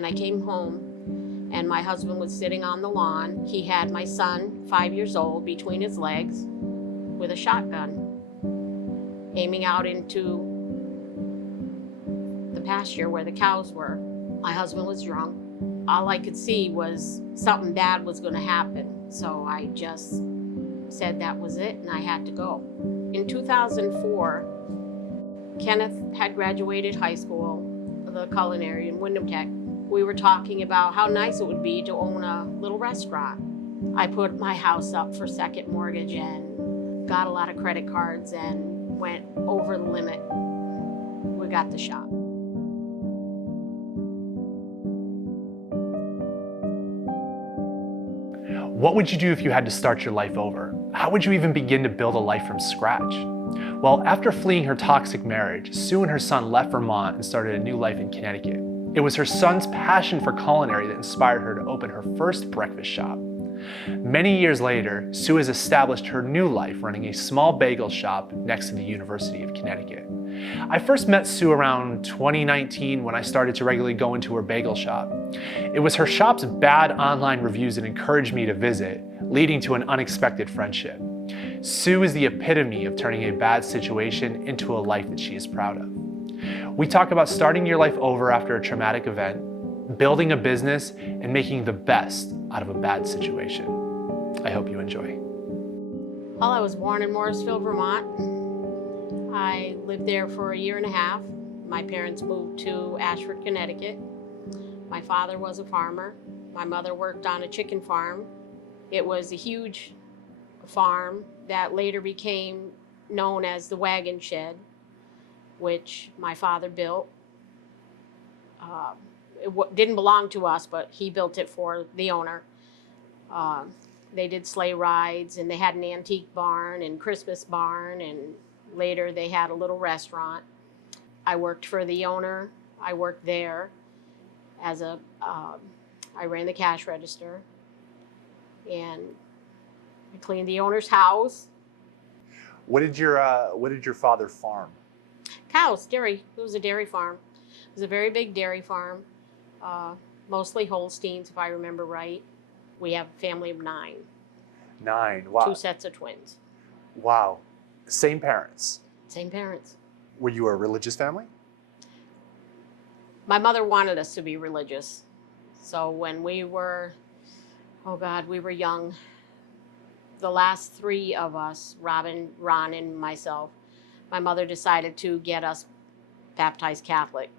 and I came home and my husband was sitting on the lawn. He had my son, 5 years old, between his legs with a shotgun, aiming out into the pasture where the cows were. My husband was drunk. All I could see was something bad was going to happen. So I just said that was it and I had to go. In 2004, Kenneth had graduated high school, the culinary in Wyndham Tech. We were talking about how nice it would be to own a little restaurant. I put my house up for second mortgage and got a lot of credit cards and went over the limit. We got the shop. What would you do if you had to start your life over? How would you even begin to build a life from scratch? Well, after fleeing her toxic marriage, Sue and her son left Vermont and started a new life in Connecticut. It was her son's passion for culinary that inspired her to open her first breakfast shop. Many years later, Sue has established her new life running a small bagel shop next to the University of Connecticut. I first met Sue around 2019 when I started to regularly go into her bagel shop. It was her shop's bad online reviews that encouraged me to visit, leading to an unexpected friendship. Sue is the epitome of turning a bad situation into a life that she is proud of. We talk about starting your life over after a traumatic event, building a business, and making the best out of a bad situation. I hope you enjoy. Well, I was born in Morrisville, Vermont. I lived there for a year and a half. My parents moved to Ashford, Connecticut. My father was a farmer. My mother worked on a chicken farm. It was a huge farm that later became known as the wagon shed, which my father built. It didn't belong to us, but he built it for the owner. They did sleigh rides, and they had an antique barn and Christmas barn, and later they had a little restaurant. I worked for the owner. I worked there as I ran the cash register, and I cleaned the owner's house. What did your father farm? Cows, dairy. It was a dairy farm. It was a very big dairy farm, mostly Holsteins, if I remember right. We have a family of 9. 9, wow. 2 sets of twins. Wow. Same parents? Same parents. Were you a religious family? My mother wanted us to be religious. So when we were, we were young, the last 3 of us, Robin, Ron, and myself, my mother decided to get us baptized Catholic.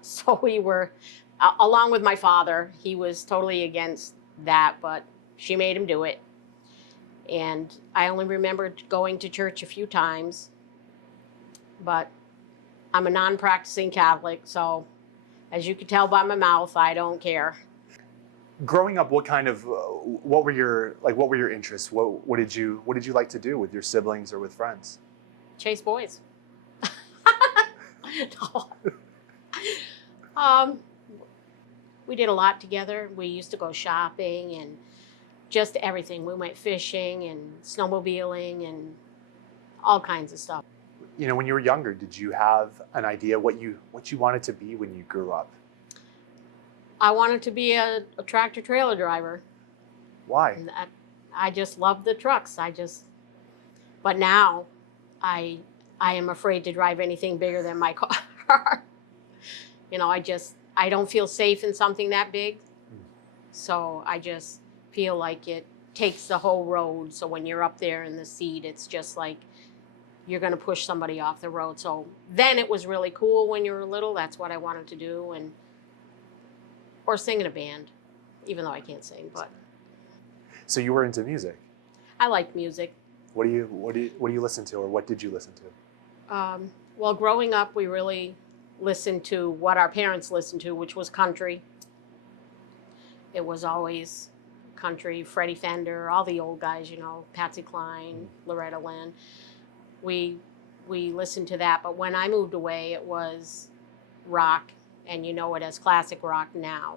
So we were, along with my father, he was totally against that, but she made him do it. And I only remember going to church a few times, but I'm a non-practicing Catholic, so as you can tell by my mouth, I don't care. Growing up, what were your interests? What did you like to do with your siblings or with friends? Chase boys. We did a lot together. We used to go shopping and just everything. We went fishing and snowmobiling and all kinds of stuff. You know, when you were younger, did you have an idea what you wanted to be when you grew up? I wanted to be a tractor trailer driver. Why? And I just loved the trucks. But now I am afraid to drive anything bigger than my car. You know, I don't feel safe in something that big. So I just feel like it takes the whole road. So when you're up there in the seat, it's just like you're going to push somebody off the road. So then it was really cool when you were little. That's what I wanted to do. Or sing in a band, even though I can't sing. But so you were into music? I like music. What do you listen to, or what did you listen to? Well, growing up, we really listened to what our parents listened to, which was country. It was always country, Freddie Fender, all the old guys, you know, Patsy Cline, Loretta Lynn. We listened to that, but when I moved away, it was rock, and you know it as classic rock now.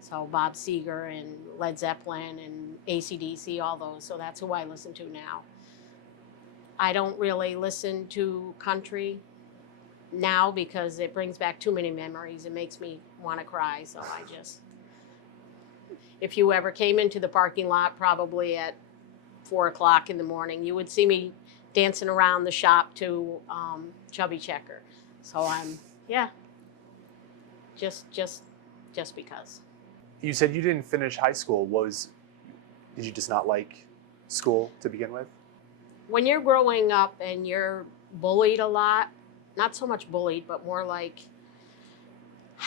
So Bob Seger and Led Zeppelin and AC/DC, all those. So that's who I listen to now. I don't really listen to country now because it brings back too many memories. It makes me want to cry. So I just, if you ever came into the parking lot, probably at 4 o'clock in the morning, you would see me dancing around the shop to Chubby Checker. So yeah, just because. You said you didn't finish high school. Did you just not like school to begin with? When you're growing up and you're bullied a lot, not so much bullied, but more like,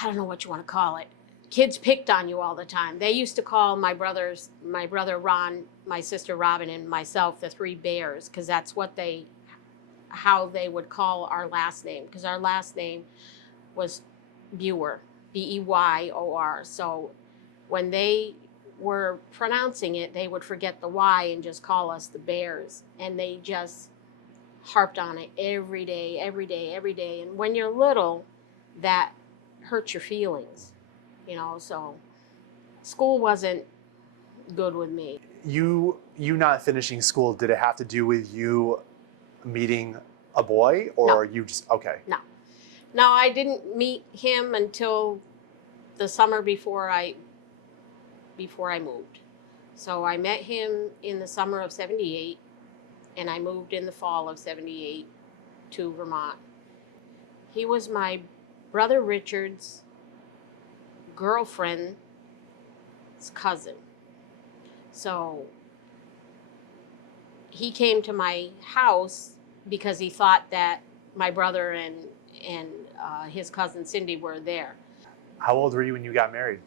I don't know what you want to call it. Kids picked on you all the time. They used to call my brother Ron, my sister Robin, and myself the three bears, because that's how they would call our last name, because our last name was Buer, Beyyor. So when they were pronouncing it, they would forget the Y and just call us the Bears. And they just harped on it every day, every day, every day. And when you're little, that hurts your feelings, so school wasn't good with me. You not finishing school, did it have to do with you meeting a boy, or No. you just, okay. No, I didn't meet him until the summer before I moved. So I met him in the summer of 78, and I moved in the fall of 78 to Vermont. He was my brother Richard's girlfriend's cousin. So he came to my house because he thought that my brother and his cousin Cindy were there. How old were you when you got married?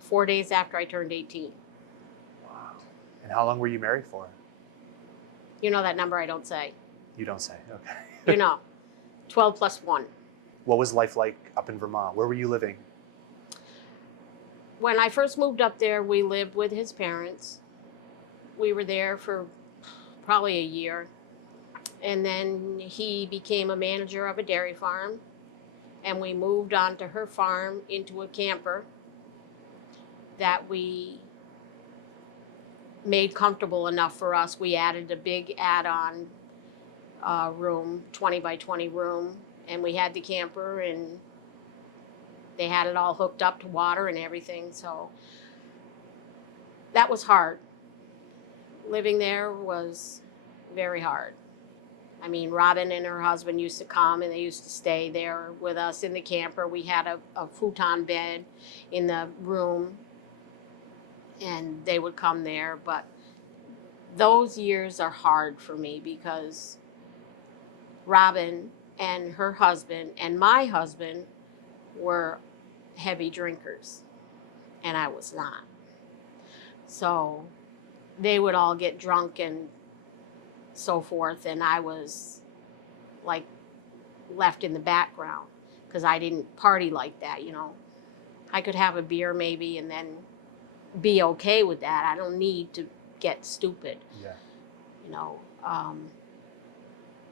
4 days after I turned 18. Wow. And how long were you married for? You know that number I don't say. You don't say, okay. 12 plus 1. What was life like up in Vermont? Where were you living? When I first moved up there, we lived with his parents. We were there for probably a year. And then he became a manager of a dairy farm. And we moved onto her farm into a camper that we made comfortable enough for us. We added a big add-on room, 20 by 20 room. And we had the camper, and they had it all hooked up to water and everything. So that was hard. Living there was very hard. I mean, Robin and her husband used to come, and they used to stay there with us in the camper. We had a futon bed in the room, and they would come there. But those years are hard for me because Robin and her husband and my husband were heavy drinkers, and I was not. So they would all get drunk and so forth, and I was like left in the background because I didn't party like that. I could have a beer maybe and then be okay with that. I don't need to get stupid. Yeah.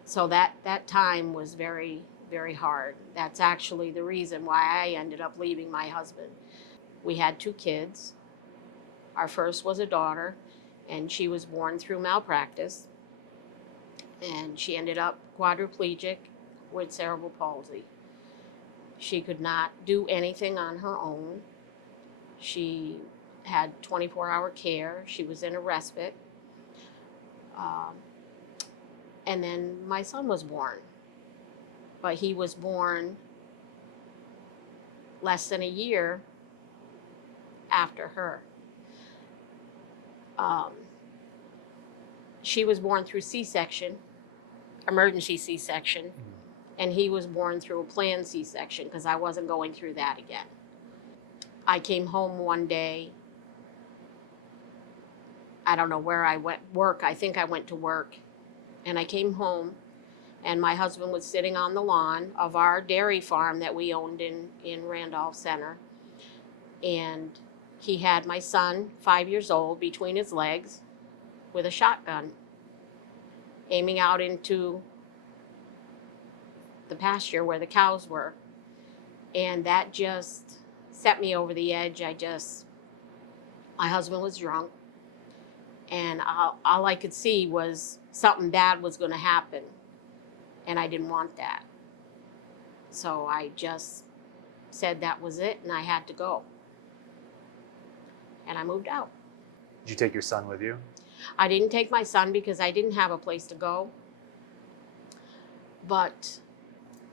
So that time was very, very hard. That's actually the reason why I ended up leaving my husband. We had 2 kids. Our first was a daughter, and she was born through malpractice. And she ended up quadriplegic with cerebral palsy. She could not do anything on her own. She had 24-hour care. She was in a respite. And then my son was born. But he was born less than a year after her. She was born through C-section, emergency C-section, and he was born through a planned C-section because I wasn't going through that again. I came home one day. I don't know where I went, work. I think I went to work. And I came home, and my husband was sitting on the lawn of our dairy farm that we owned in Randolph Center. And he had my son, 5 years old, between his legs with a shotgun, aiming out into the pasture where the cows were. And that just set me over the edge. My husband was drunk, and all I could see was something bad was going to happen, and I didn't want that. So I just said that was it and I had to go. And I moved out. Did you take your son with you? I didn't take my son because I didn't have a place to go. But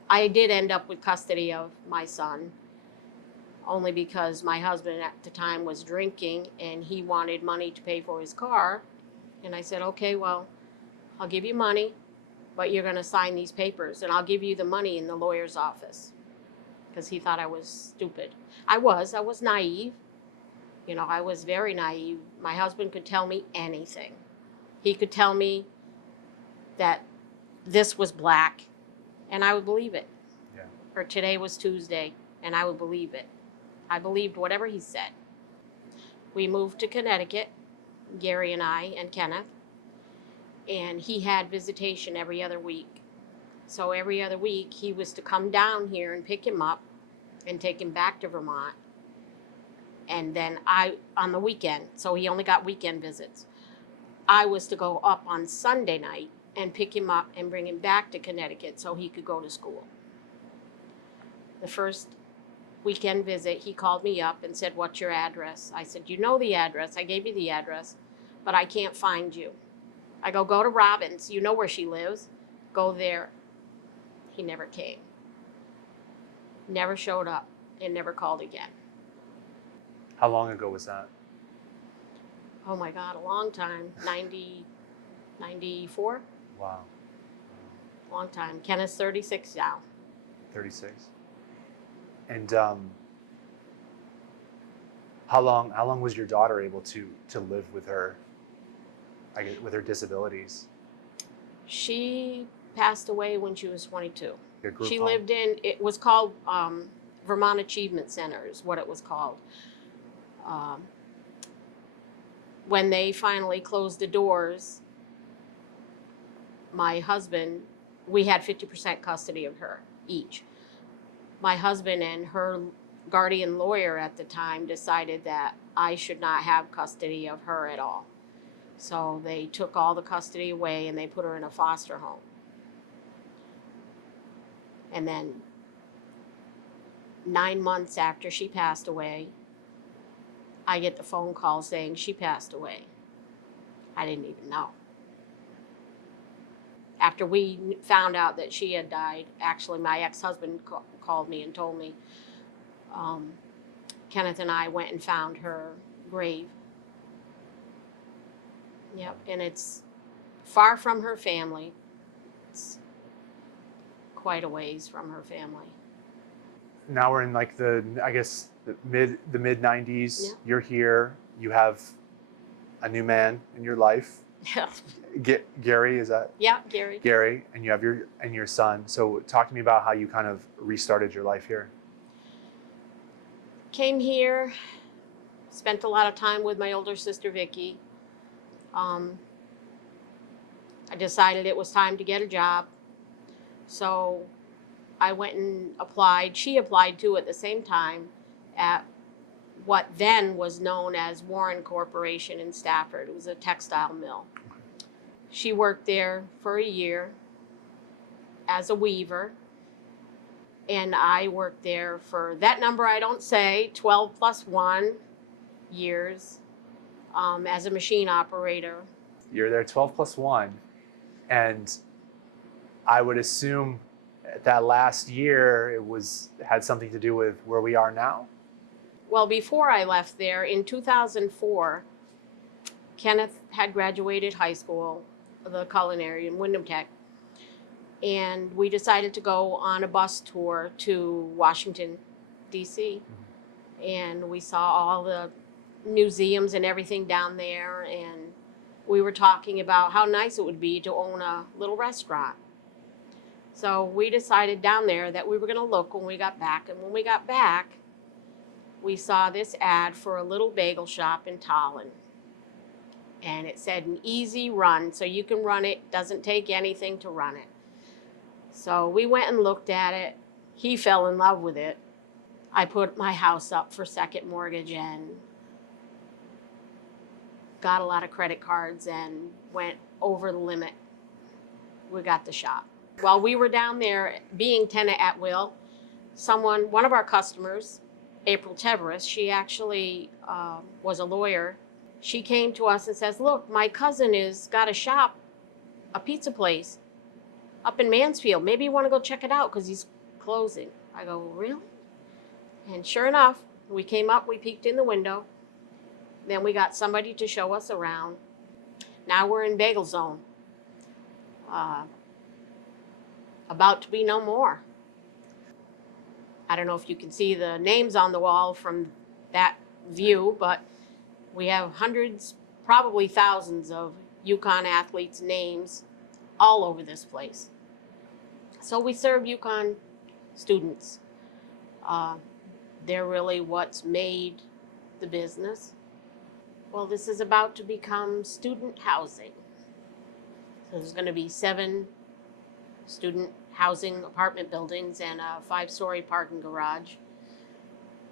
I did end up with custody of my son, only because my husband at the time was drinking and he wanted money to pay for his car. And I said, okay, well, I'll give you money, but you're going to sign these papers and I'll give you the money in the lawyer's office. Because he thought I was stupid. I was naive. You know, I was very naive. My husband could tell me anything. He could tell me that this was black and I would believe it. Yeah. Or today was Tuesday and I would believe it. I believed whatever he said. We moved to Connecticut, Gary and I and Kenneth, and he had visitation every other week. So every other week he was to come down here and pick him up and take him back to Vermont. And then on the weekend, so he only got weekend visits, I was to go up on Sunday night and pick him up and bring him back to Connecticut so he could go to school. The first weekend visit, he called me up and said, what's your address? I said, you know the address. I gave you the address, but I can't find you. I go to Robin's. You know where she lives. Go there. He never came. Never showed up and never called again. How long ago was that? Oh my God, a long time. 94? Wow. Long time. Kenneth's 36 now. 36. And how long was your daughter able to live with her, I guess, with her disabilities? She passed away when she was 22. Your group She home? lived in, it was called Vermont Achievement Center is what it was called. When they finally closed the doors, my husband, we had 50% custody of her each. My husband and her guardian lawyer at the time decided that I should not have custody of her at all. So they took all the custody away and they put her in a foster home. And then 9 months after she passed away, I get the phone call saying she passed away. I didn't even know. After we found out that she had died, actually my ex-husband called me and told me, Kenneth and I went and found her grave. Yep, and it's far from her family. It's quite a ways from her family. Now we're in like the mid 90s. Yeah. You're here. You have a new man in your life. Yeah. Gary, is that? Yeah, Gary. Gary, and you have your son. So talk to me about how you kind of restarted your life here. Came here, spent a lot of time with my older sister Vicky. I decided it was time to get a job. So I went and applied. She applied too at the same time at what then was known as Warren Corporation in Stafford. It was a textile mill. She worked there for a year as a weaver. And I worked there for that number I don't say, 12 plus 1 years as a machine operator. You're there 12 plus 1. And I would assume that last year had something to do with where we are now? Well, before I left there, in 2004, Kenneth had graduated high school, the culinary in Wyndham Tech, and we decided to go on a bus tour to Washington, D.C. And we saw all the museums and everything down there, and we were talking about how nice it would be to own a little restaurant. So we decided down there that we were going to look when we got back, and when we got back, we saw this ad for a little bagel shop in Tallinn. And it said an easy run, so you can run it, doesn't take anything to run it. So we went and looked at it. He fell in love with it. I put my house up for second mortgage and got a lot of credit cards and went over the limit. We got the shop. While we were down there being tenant at will, one of our customers, April Teveris, she actually was a lawyer. She came to us and says, look, my cousin has got a shop, a pizza place up in Mansfield. Maybe you want to go check it out because he's closing. I go, really? And sure enough, we came up, we peeked in the window. Then we got somebody to show us around. Now we're in Bagel Zone. About to be no more. I don't know if you can see the names on the wall from that view, but we have hundreds, probably thousands of UConn athletes' names all over this place. So we serve UConn students. They're really what's made the business. Well, this is about to become student housing. So there's going to be 7 student housing apartment buildings and a 5-story parking garage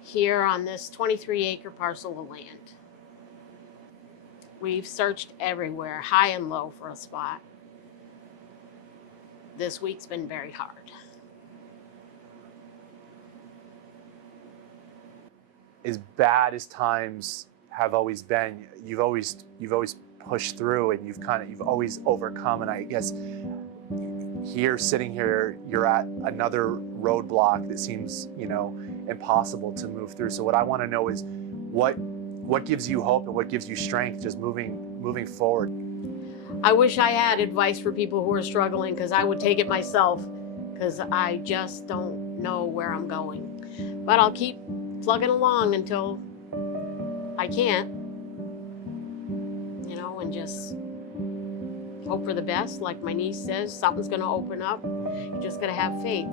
here on this 23-acre parcel of land. We've searched everywhere, high and low, for a spot. This week's been very hard. As bad as times have always been, you've always pushed through, and you've always overcome. And I guess sitting here, you're at another roadblock that seems, impossible to move through. So what I want to know is what gives you hope and what gives you strength just moving forward? I wish I had advice for people who are struggling, because I would take it myself, because I just don't know where I'm going. But I'll keep plugging along until I can't, and just hope for the best. Like my niece says, something's going to open up. You just got to have faith.